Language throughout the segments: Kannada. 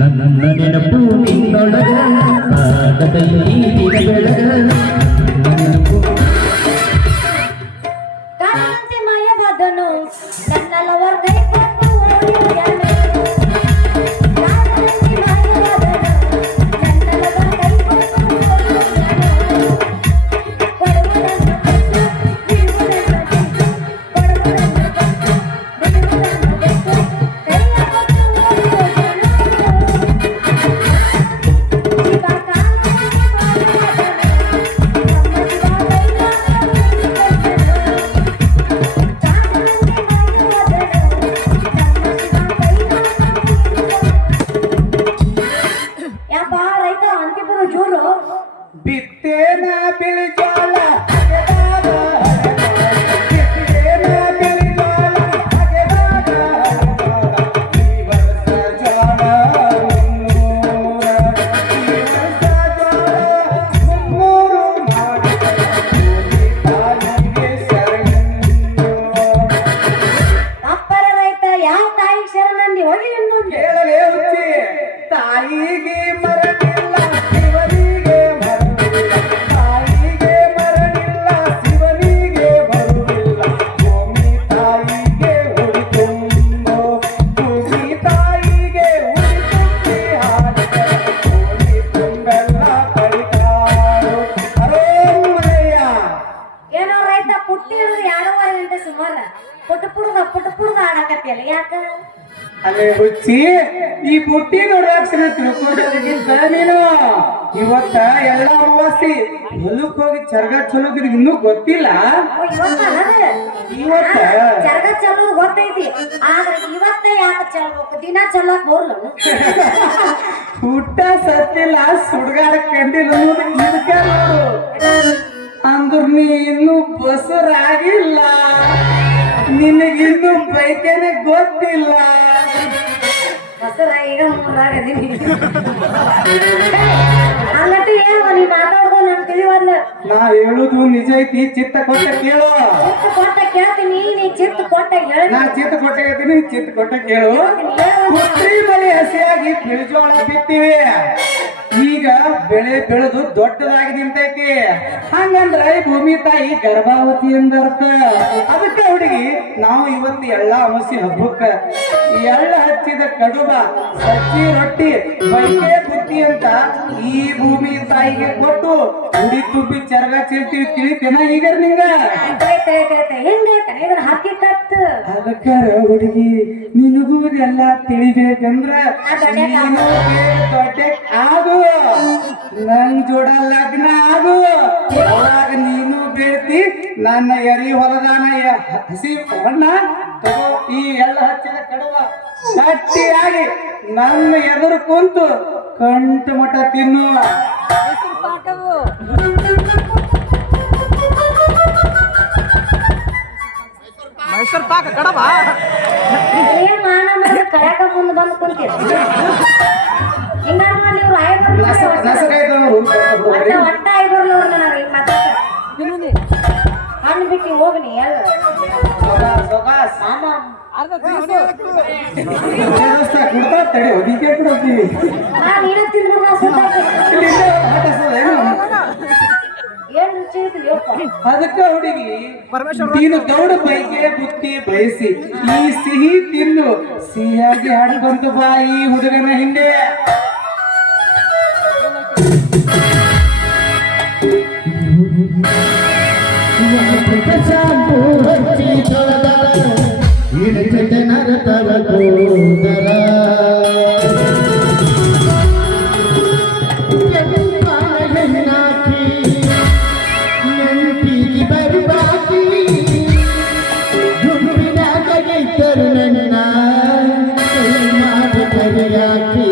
ನನ್ನ ನೆನಪು ನಿನ್ನೊಳಗ ಕಾಗದಲ್ಲಿ ಬೆಳಗ ಕಾಂತಿ ಮಯವಾದನು ನನ್ನ ಲವರ್ ಕೈ ಬಿತ್ತೇನ ಬಿಳಿಜಾಲ ಅಪ್ಪರ ರೈತ ಯಾವ ತಾಯಿ ಶರಣಂದಿ ಹೊಳಿ ಕೇಳಲೇ ಹುಚ್ಚಿ ತಾಯಿಗೆ ಮರಣಿಲ್ಲ ಶಿವನಿಗೆ ಮರಣಿಲ್ಲ ತಾಯಿಗೆ ಮರಣಿಲ್ಲ ಶಿವನಿಗೆ ಬರುವುದಿಲ್ಲ ಭೂಮಿ ತಾಯಿಗೆ ಉಳಿತುಂಬು ಭೂಮಿ ತಾಯಿಗೆ ಉಳಿತುಂಬಿ ಹಾಡಿದ ಭೂಮಿ ತುಂಬೆಲ್ಲ ಪಡಿತಾರು ಅರೋಮಯ್ಯ ಏನೋ ರೈತ ಪುಟ್ಟಿರೋದು 2.5 ಗಂಟೆ ಸುಮಾರು ಪುಟ್ಟ ಆಡಕತ್ತಿಯಲ್ಲ ಯಾಕ ಅಲ್ಲೇ ಹುಚ್ಚಿ ಈ ಬುಟ್ಟಿ ನೋಡಾಕ್ಷಣ ತಿಳ್ಕೊಂಡಿದ್ದಕ್ಕಿಂತ ನೀನು ಇವತ್ತ ಎಲ್ಲ ಅಮಾವಾಸ್ಯೆ ಹೊಲಕ್ ಹೋಗಿ ಚರ್ಗ ಚಲೋದ್ರಿಗೆ ಇನ್ನೂ ಗೊತ್ತಿಲ್ಲ ಇವತ್ತ ಚರಗ ಚಲೋ ಗೊತ್ತೈತಿ ಆದ್ರೆ ಇವತ್ತ ಯಾಕೆ ಚಲ್ಬೇಕು ದಿನ ಚಲೋಕ್ ಬೋರ್ಲ ಊಟ ಸತ್ತಿಲ್ಲ ಸುಡ್ಗಾಡ ಕಂಡಿಲ್ಲ ಇದಕ್ಕ ನೋಡು ಅಂದ್ರ ನೀ ಇನ್ನೂ ಬಸರಾಗಿಲ್ಲ ನಿನಗಿನ್ನೂ ಬೈಕೇನೆ ಗೊತ್ತಿಲ್ಲ ಬಸರ ಈಗ ಮುಂದಾಗದೀನಿ ಹಂಗಂತ ಏನು ನೀ ಮಾತಾಡೋದು ನನ್ ತಿಳಿವಲ್ಲ ನಾ ಹೇಳುದು ನಿಜ ಐತಿ ಚಿತ್ತ ಕೊಟ್ಟ ಕೇಳು ಚಿತ್ತ ಕೊಟ್ಟ ಕೇಳ್ತೀನಿ ನೀ ಚಿತ್ತ ಕೊಟ್ಟ ಹೇಳ ನಾ ಚಿತ್ತ ಕೊಟ್ಟಾಗತ್ತೀನಿ ಚಿತ್ತ ಕೊಟ್ಟ ಕೇಳು ಪುತ್ರಿ ಮಳೆ ಹಸಿಯಾಗಿ ಬಿಳಿಜೋಳ ಬಿತ್ತಿವಿ ಈಗ ಬೆಳೆ ಬೆಳೆದು ದೊಡ್ಡದಾಗಿ ನಿಂತೈತಿ ಹಂಗಂದ್ರ ಈ ಭೂಮಿ ತಾಯಿ ಗರ್ಭಾವತಿ ಎಂದರ್ಥ ಅದಕ್ಕೆ ಹುಡುಗಿ ನಾವು ಇವತ್ತು ಎಳ್ಳ ಅಮಾಸಿ ಹಬ್ಬಕ್ಕ ಎಳ್ಳ ಹಚ್ಚಿದ ಕಡುಬ ಸಜ್ಜಿ ರೊಟ್ಟಿ ಬೈಕೆ ಬುತ್ತಿ ಅಂತ ಈ ಭೂಮಿ ತಾಯಿಗೆ ಕೊಟ್ಟು ಉಡಿ ತುಂಬಿ ಚರ್ಗ ಚೆಲ್ತೀವಿ ತಿಳಿತೇನ ಈಗ ನಿಂಗ ಹೆಂಗೆ ಇದನ್ನ ಹಾಕಿ ಕತ್ ಅದಕ್ಕ ಹುಡುಗಿ ನಿನಗೂ ಎಲ್ಲ ತಿಳಿಬೇಕಂದ್ರ ನೀನು ದೊಡ್ಡ ಆಗು ನನ್ ಜೋಡ ಲಗ್ನ ಆಗು ಅವಾಗ ನೀನು ಬೇಡ್ತಿ ನನ್ನ ಎರಿ ಹೊಲದಾನ ಹಸಿ ಹೊಣ್ಣ ತಗೋ ಈ ಎಳ್ಳ ಹಚ್ಚಿದ ಕಡುವ ಗಟ್ಟಿಯಾಗಿ ನನ್ನ ಎದುರು ಕುಂತು ಕಂಟು ಮಠ ತಿನ್ನುವ ಮೈಸೂರು ಪಾಕ ಕಡಬ ಏನ್ ಮಾನ ಕಡಕ ಮುಂದೆ ಬಂದು ಕುಂತೀರ ಹಿಂಗಾರ ಮಾಡ್ಲಿ ಇವ್ರು ಒಟ್ಟ ಐಬರ್ಲಿ ಅವ್ರನ್ನ ನಾವು ಈಗ ಮಾತಾಡ್ತಾರೆ ಹಣ್ಣು ಬಿಟ್ಟು ಹೋಗ್ನಿ ಎಲ್ಲ ಮಾಮ ನಾನು ಏನೋ ತಿಂದ್ರು ನಾ ಏನ್ ರುಚಿ ಐತಿ ಅದಕ್ಕ ಹುಡುಗಿ ನೀನು ದೌಡ ಬೈಕೆ ಬುತ್ತಿ ಬಯಸಿ ಈ ಸಿಹಿ ತಿನ್ನು ಸಿಹಿಯಾಗಿ ಹಾಡಿ ಬಂತು ಬಾ ಈ ಹುಡುಗನ ಹಿಂದೆ ಜನರ ತವ ಕೂದಲ ಹೆಣ್ಣಾಕಿ ನೆಂಟಿಗೆ ಬರುವಾಕಿ ಗುಂಪಿನಾಗ ಗೆದ್ದರು ನನ್ನ ಮಾಡಿ ಕರಿಯಾಕಿ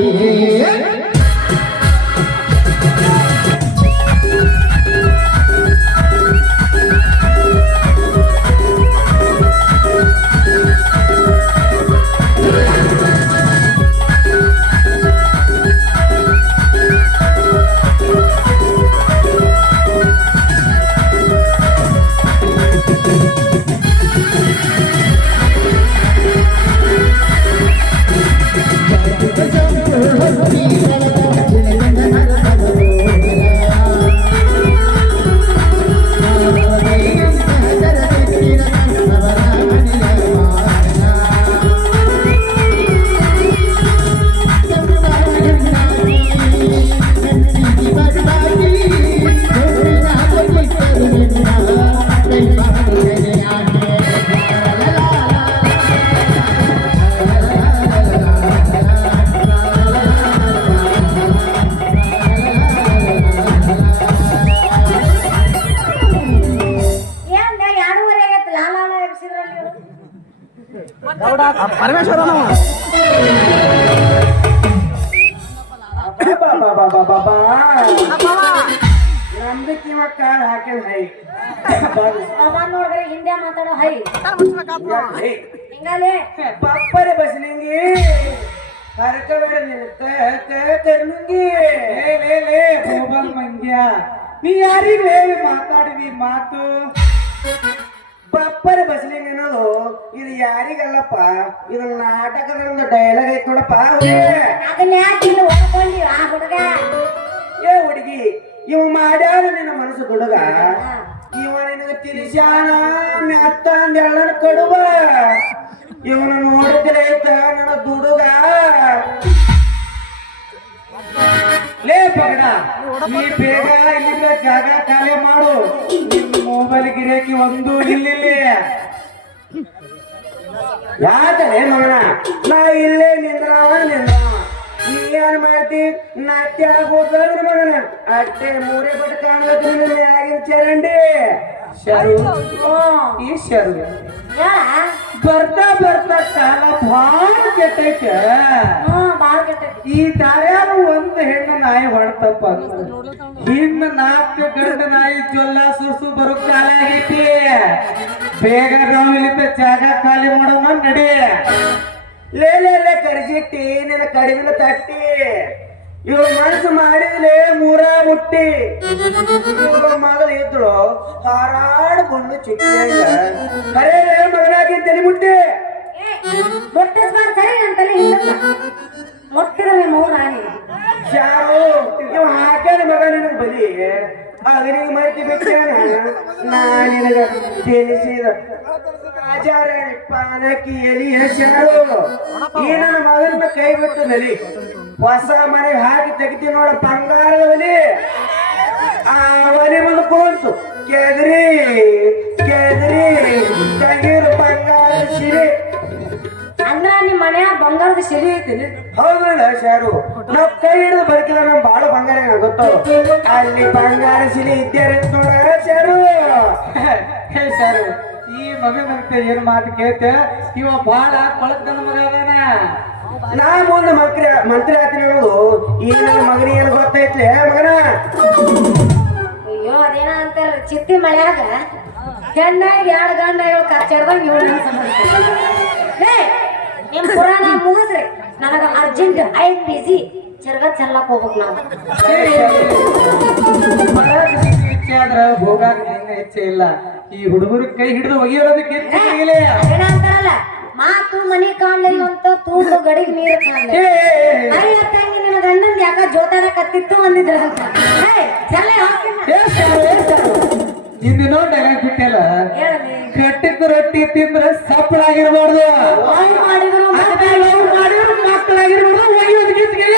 ಪರಮೇಶ್ವರ ನಮ್ದಕ್ಕೆ ಇವ ಕಾಲ್ ಹಾಕಿದ ಹೈ ನೋಡ್ರಿ ಹಿಂದೆ ಮಾತಾಡೋ ಹೈ ಹಿಂಗಾಲೆ ಪಪ್ಪರೆ ಬಸ್ಲಿಂಗಿ ಹರಕಬೇಡ ಕರ್ಲುಂಗಿ ಲೇ ಗೋಬಲ್ ಮಂಗ್ಯ ನೀ ಯಾರಿಗೆ ಮಾತಾಡಿದಿ ಮಾತು ಬಪ್ಪರೆ ಬಸ್ಲಿಂಗ್ ಅನ್ನೋದು ಇದು ಯಾರಿಗಲ್ಲಪ್ಪ ಇದು ನಾಟಕದ ಒಂದು ಡೈಲಾಗ್ ಐತ್ ನೋಡಪ್ಪ ಅದನ್ನ ಯಾಕೆ ಇಲ್ಲಿ ಒಪ್ಕೊಂಡಿ ಆ ಹುಡುಗ ಏ ಹುಡುಗಿ ಇವ ಮಾಡ್ಯಾರ ನಿನ್ನ ಮನಸ್ಸು ಹುಡುಗ ಇವ ನಿನಗೆ ತಿಳಿಸ್ಯಾನ ಮೆತ್ತ ಅಂದೇಳ ಕಡುಬ ಇವನ ನೋಡಿದ್ರೆ ನನ್ನ ದುಡುಗ ಲೇ ಪಗಡ ನೀ ಬೇಗ ಇಲ್ಲಿಂದ ಜಾಗ ಖಾಲಿ ಮಾಡು ನಿನ್ನ ಮೊಬೈಲ್ ಗಿರಾಕಿ ಒಂದು ಇಲ್ಲಿ ಯಾಕಂದ್ರೆ ನೋಡೋಣ ನಾ ಇಲ್ಲೇ ನಿಂದ್ರ ನೀ ಏನ್ ಮಾಡ್ತಿ ನಾಟ್ಯ ಹೋದ್ರೆ ಮಗನ ಅಟ್ಟೆ ಮೂರೇ ಬಿಟ್ಟು ಕಾಣಬೇಕು ನಿನ್ನ ಆಗಿನ ಚರಂಡಿ ಶರು ಈ ಶರು ಬರ್ತಾ ಬರ್ತಾ ಕಾಲ ಭಾಳ ಕೆಟ್ಟೈತೆ ಬಾಳ ಕೆಟ್ಟೈತಿ ಈ ದಾರ್ಯಾಗ ಒಂದು ಹೆಣ್ಣು ನಾಯಿ ಹೊಡ್ತಪ್ಪ ಇನ್ನು 4 ಗಂಡು ನಾಯಿ ಜೊಲ್ಲ ಸುಸು ಬರೋ ಕಾಲ ಆಗೈತಿ ಬೇಗ ನಾವು ಇಲ್ಲಿಂದ ಜಾಗ ಖಾಲಿ ಮಾಡೋಣ ನಡಿ ಲೇ ಕರ್ಜಿಟ್ಟಿ ನಿನ್ನ ಕಡಿಮೆ ತಟ್ಟಿ ಇವ್ರ ಮನಸ್ಸು ಮಾಡಿದ್ಲೆ ಮೂರ ಮುಟ್ಟಿ ಇವ್ರ ಮಗಳು ಇದ್ಳು ಹಾರಾಡ್ಕೊಂಡು ಚಿಟ್ಟಿಯಂಗ ಕರೆ ಮಗನಾಗಿ ತಲೆ ಮುಟ್ಟಿ ಮುಟ್ಟಿಸ್ಬಾರ್ದು ಸರಿ ನನ್ನ ತಲೆ ಹಿಂದಲ್ಲ ಮುಟ್ಟಿದ ನಿಮ್ಮ ಊರ ಯಾರು ಇವ ಹಾಕ್ಯಾನ ಮಗ ನಿನಗೆ ಬಲಿ ಅದನಿಗೆ ಮಾಹಿತಿ ಬೇಕೇನ ನಾ ನಿನಗ ತಿಳಿಸಿದ ಆಚಾರ ಪಾನಕಿ ಎಲಿ ಹೆಸರು ಈ ನನ್ನ ಮಗನ ಕೈ ಬಿಟ್ಟು ನಲಿ ಹೊಸ ಮನೆಗೆ ಹಾಕಿ ತೆಗಿತೀವಿ ನೋಡ ಬಂಗಾರದ ಒಲಿ ಆ ಒಲಿ ಮುಂದೆ ಕೂತು ಕೆದರಿ ತೆಗೀರು ಬಂಗಾರ ಸಿರಿ ಅಂದ್ರ ನಿಮ್ ಮನ್ಯಾಗ ಬಂಗಾರದ ಶಿಲಿ ಐತಿ ಹೌದಲ್ಲ ಶಾರು ನಾವ್ ಕೈ ಹಿಡಿದು ಬರ್ಕಿಲ್ಲ ನಮ್ ಬಾಳ ಬಂಗಾರ ಗೊತ್ತು ಅಲ್ಲಿ ಬಂಗಾರ ಶಿಲಿ ಇದ್ದಾರೆ ನೋಡ ಶಾರು ಹೇ ಶಾರು ಈ ಮಗನ ಏನ್ ಮಾತು ಕೇಳ್ತೆ ಇವ ಬಾಳ ಕೊಳಕ್ ನನ್ನ ಮಗ ಅದಾನ ನಾ ಮುಂದೆ ಮಂತ್ರಿ ಆತೀನಿ ಹೇಳುದು ಈ ನನ್ನ ಮಗನಿಗೆ ಏನು ಗೊತ್ತೈತ್ಲೆ ಮಗನ ಅಯ್ಯೋ ಅದೇನ ಅಂತಾರ ಚಿತ್ತಿ ಮಳ್ಯಾಗ ಹೆಣ್ಣಾಗ 2 ಗಂಡ ಕಚ್ಚಾಡ್ದಂಗ 7 ನಿಮ್ ಪುರಾಣ ಮುಗಿಸ್ರಿ ನನಗ ಅರ್ಜೆಂಟ್ ಐ ಬಿಸಿ ಚರ್ಗ ಚೆಲ್ಲಕ್ ಹೋಗ್ಬೇಕು ನಾವು ಇಚ್ಛೆ ಆದ್ರ ಹೋಗಾಕ ನಿನ್ನ ಇಚ್ಛೆ ಇಲ್ಲ ಈ ಹುಡುಗರು ಕೈ ಹಿಡಿದು ಒಗಿಯೋದಕ್ಕೆ ಏನ ಅಂತಾರಲ್ಲ ಮಾತು ಮನಿ ಕಾಣ್ಲಿಲ್ಲ ಅಂತ ತೂತು ಗಡಿಗೆ ನೀರು ಕಾಣ್ಲಿ ತಂಗಿ ನಿನ್ನ ಗಂಡನ್ ಯಾಕ ಜೋತಾಡ ಕತ್ತಿತ್ತು ಅಂದಿದ್ರ ಅಂತ ಚೆಲ್ಲ ಇಂದಿನೋ ಡೈಲಾಗ್ ಬಿಟ್ಟಿಲ್ಲ ಹೇಳಿ ಕಟ್ಟಿದ ರೊಟ್ಟಿ ತಿಂದ್ರೆ ಸಪ್ಪಳಾಗಿರ್ಬಾರ್ದು ಮಾಡಿದ್ರು ಮಾಡಿದ್ರು ಮಕ್ಕಳಾಗಿರ್ಬಾರ್ದು ಒಯ್ಯೋದು ಗೀತ್ಗೆ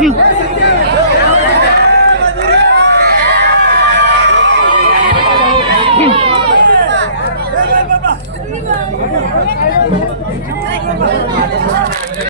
ಹಾ,